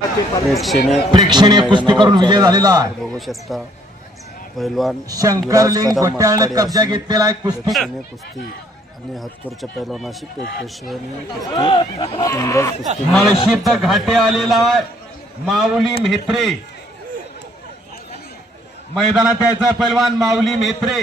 प्रेक्षणीय प्रेक्षणीय कुस्ती करून विजय झालेला आहे. बघू शकता पैलवान शंकरलिंग आटपाडी कब्जा घेतलेला आहे कुस्ती. कुस्ती आणि हातूरच्या पैलवानाशी प्रेक्षणीय कुस्ती कुस्ती मळशीत घाटे आलेला आहे. माऊली म्हेत्रे. मैदानात यायचा पैलवान माऊली म्हेत्रे.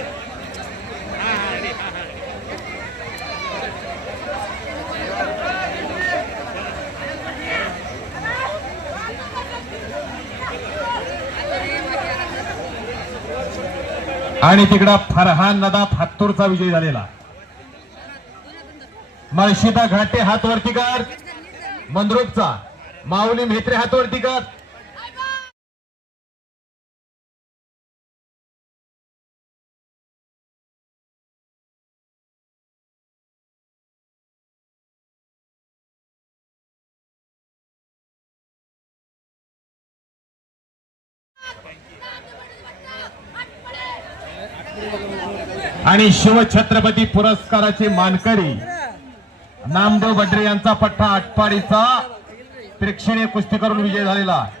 आणि तिकडं फरहान नदा फात्तूरचा विजय झालेला. मळशिदा घाटे हात वरती कर. मंद्रुपचा माऊली मेत्रे हात वरती कर. आणि शिवछत्रपती पुरस्काराचे मानकरी नामदेव बड्रे यांचा पट्टा आटपाडीचा प्रेक्षणीय कुस्ती करून विजय झालेला आहे.